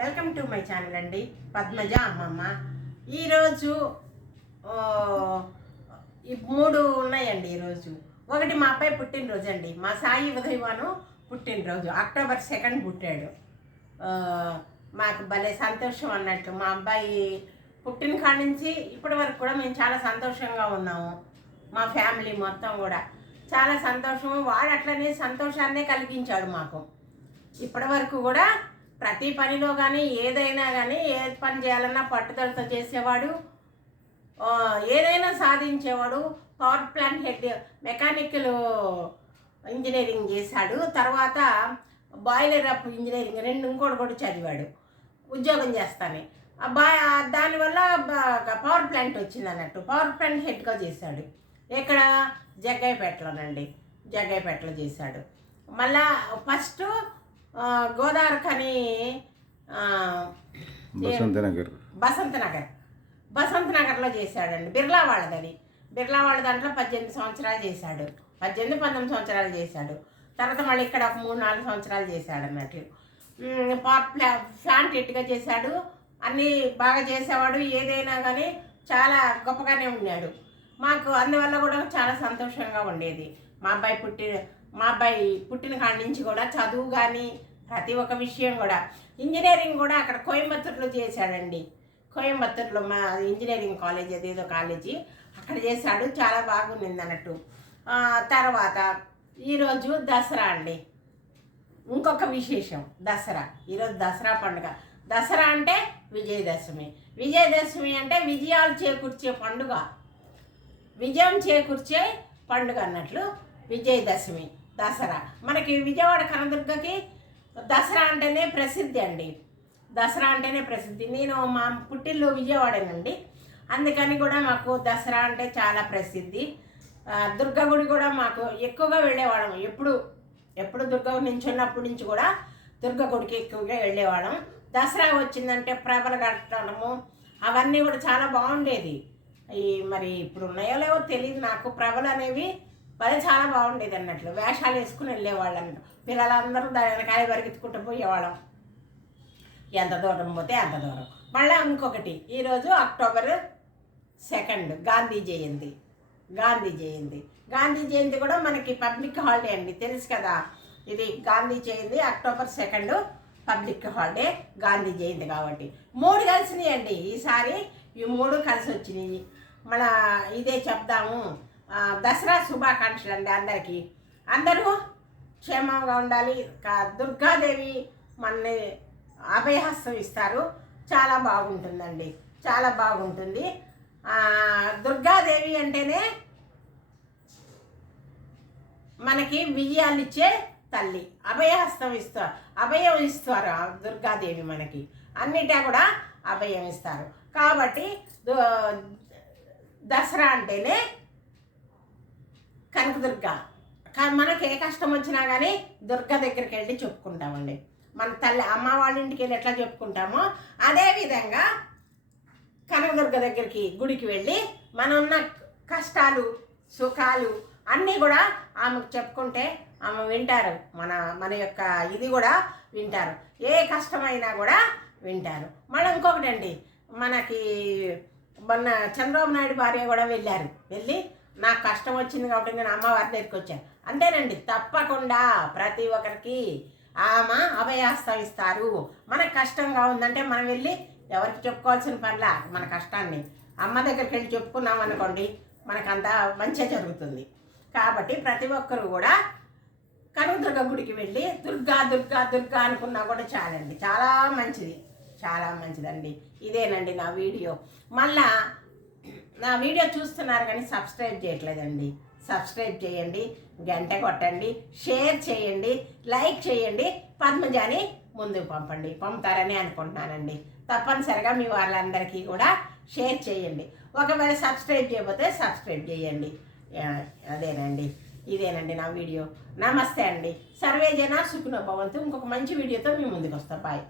Welcome to my channel అండి పద్మజ అమ్మమ్మ. ఈరోజు ఈ మూడు ఉన్నాయండి ఈరోజు. ఒకటి మా అబ్బాయి పుట్టినరోజు అండి. మా సాయి ఉదయవాను పుట్టినరోజు. అక్టోబర్ సెకండ్ పుట్టాడు. మాకు భలే సంతోషం అన్నట్టు. మా అబ్బాయి పుట్టిన కాడి నుంచి ఇప్పటి వరకు కూడా మేము చాలా సంతోషంగా ఉన్నాము. మా ఫ్యామిలీ మొత్తం కూడా. చాలా సంతోషం వాడు అట్లనే సంతోషాన్నే కలిగించాడు మాకు. ఇప్పటి వరకు కూడా ప్రతి పనిలో కానీ ఏదైనా కానీ ఏ పని చేయాలన్నా పట్టుదలతో చేసేవాడు ఏదైనా సాధించేవాడు. Power plant head mechanical engineering చేశాడు. తర్వాత బాయిలర్ అప్ ఇంజనీరింగ్ రెండు ఇంకోటి కూడా చదివాడు. ఉద్యోగం చేస్తానే. బా దానివల్ల పవర్ ప్లాంట్ వచ్చింది అన్నట్టు. పవర్ ప్లాంట్ హెడ్గా చేశాడు. ఇక్కడ జగ్గైపేటలోనండి జగ్గైపేటలో చేశాడు. మళ్ళా ఫస్ట్ గోదావరి కని బసంత నగర్ బసంత్ నగర్ బసంత్ నగర్లో చేశాడండి. బిర్లా వాళ్ళదని బిర్లా వాళ్ళ దాంట్లో పద్దెనిమిది సంవత్సరాలు చేశాడు. పద్దెనిమిది పంతొమ్మిది సంవత్సరాలు చేశాడు. తర్వాత మళ్ళీ ఇక్కడ ఒక మూడు నాలుగు సంవత్సరాలు చేశాడు అన్నట్టు. ప్లా ప్లాంట్ ఎట్టుగా చేశాడు. అన్నీ బాగా చేసేవాడు. ఏదైనా కానీ చాలా గొప్పగానే ఉన్నాడు మాకు అందువల్ల కూడా చాలా సంతోషంగా ఉండేది. మా అబ్బాయి పుట్టిన మా అబ్బాయి పుట్టిన కాడి నుంచి కూడా చదువు కానీ ప్రతి ఒక్క విషయం కూడా. ఇంజనీరింగ్ కూడా అక్కడ కోయంబత్తూరులో చేశాడండి. కోయంబత్తూరులో మా ఇంజనీరింగ్ కాలేజ్ అదేదో కాలేజీ. అక్కడ చేశాడు చాలా బాగుంది అన్నట్టు. తర్వాత ఈరోజు దసరా అండి. ఇంకొక విశేషం దసరా. ఈరోజు దసరా పండుగ. దసరా అంటే విజయదశమి. విజయదశమి అంటే విజయాలు చేకూర్చే పండుగ. విజయం చేకూర్చే పండుగ అన్నట్లు విజయదశమి దసరా. మనకి విజయవాడ కనదుర్గకి దసరా అంటేనే ప్రసిద్ధి అండి. దసరా అంటేనే ప్రసిద్ధి. నేను మా పుట్టిల్లు విజయవాడేనండి. అందుకని కూడా మాకు దసరా అంటే చాలా ప్రసిద్ధి. దుర్గ గుడి కూడా మాకు ఎక్కువగా వెళ్ళేవాళ్ళం. ఎప్పుడు ఎప్పుడు దుర్గ గుడి నుంచి ఉన్నప్పటి నుంచి కూడా దుర్గ గుడికి ఎక్కువగా వెళ్ళేవాళ్ళం. దసరా వచ్చిందంటే ప్రభలు కట్టడము అవన్నీ కూడా చాలా బాగుండేది. ఈ మరి ఇప్పుడు ఉన్నాయో లేవో తెలియదు నాకు. ప్రభలు అనేవి భలే చాలా బాగుండేది అన్నట్లు. వేషాలు వేసుకుని వెళ్ళేవాళ్ళం. పిల్లలందరూ దాని వెనకాల పరిగెత్తుకుంటూ పోయేవాళ్ళం. ఎంత దూరం పోతే అంత దూరం. మళ్ళీ ఇంకొకటి ఈరోజు అక్టోబర్ సెకండ్ గాంధీ జయంతి. గాంధీ జయంతి. గాంధీ జయంతి కూడా మనకి పబ్లిక్ హాలిడే అండి. తెలుసు కదా ఇది Gandhi Jayanti October second public holiday Gandhi Jayanti కాబట్టి. మూడు కలిసినాయి అండి ఈసారి ఈ మూడు కలిసి వచ్చినాయి మన ఇదే చెప్దాము. దసరా శుభాకాంక్షలు అండి అందరికీ. అందరూ క్షేమంగా ఉండాలి. దుర్గాదేవి మనని అభయహస్తం ఇస్తారు. చాలా బాగుంటుందండి. చాలా బాగుంటుంది. దుర్గాదేవి అంటేనే మనకి విజయాలు ఇచ్చే తల్లి. అభయహస్తం ఇస్తారు అభయం ఇస్తారు ఆ దుర్గాదేవి మనకి. అన్నిటా కూడా అభయం ఇస్తారు. కాబట్టి దసరా అంటేనే కనకదుర్గ. కా- మనకి ఏ కష్టం వచ్చినా కానీ దుర్గ దగ్గరికి వెళ్ళి చెప్పుకుంటామండి. మన తల్లి అమ్మ వాళ్ళ ఇంటికి వెళ్ళి ఎట్లా చెప్పుకుంటామో అదేవిధంగా కనకదుర్గ దగ్గరికి గుడికి వెళ్ళి మన ఉన్న కష్టాలు సుఖాలు అన్నీ కూడా ఆమెకు చెప్పుకుంటే ఆమె వింటారు. మన మన యొక్క ఇది కూడా వింటారు. ఏ కష్టమైనా కూడా వింటారు. మళ్ళీ ఇంకొకటి అండి మనకి మొన్న చంద్రబాబు నాయుడు భార్య కూడా వెళ్ళారు. వెళ్ళి నాకు కష్టం వచ్చింది కాబట్టి నేను అమ్మవారి దగ్గరికి వచ్చాను. అంతేనండి తప్పకుండా ప్రతి ఒక్కరికి ఆమె అభయాస్తం ఇస్తారు. మనకు కష్టంగా ఉందంటే మనం వెళ్ళి ఎవరికి చెప్పుకోవాల్సిన పనిలా మన కష్టాన్ని. అమ్మ దగ్గరికి వెళ్ళి చెప్పుకున్నాం అనుకోండి మనకంతా మంచిగా జరుగుతుంది. కాబట్టి ప్రతి ఒక్కరు కూడా కనుదుర్గ గుడికి వెళ్ళి దుర్గా దుర్గా దుర్గా అనుకున్నా కూడా చాలండి. చాలా మంచిది చాలా మంచిదండి. ఇదేనండి నా వీడియో. మళ్ళా నా వీడియో చూస్తున్నారు కానీ సబ్స్క్రైబ్ చేయట్లేదండి. సబ్స్క్రైబ్ చేయండి గంట కొట్టండి షేర్ చేయండి లైక్ చేయండి పద్మజాని ముందుకు పంపండి. పంపుతారని అనుకుంటున్నానండి. తప్పనిసరిగా మీ వాళ్ళందరికీ కూడా షేర్ చేయండి. ఒకవేళ సబ్స్క్రైబ్ చేయకపోతే సబ్స్క్రైబ్ చేయండి. అదేనండి. ఇదేనండి నా వీడియో. నమస్తే అండి. సర్వే జన సుఖనోభవంతు ఇంకొక మంచి వీడియోతో మీ ముందుకు వస్తా. బాయ్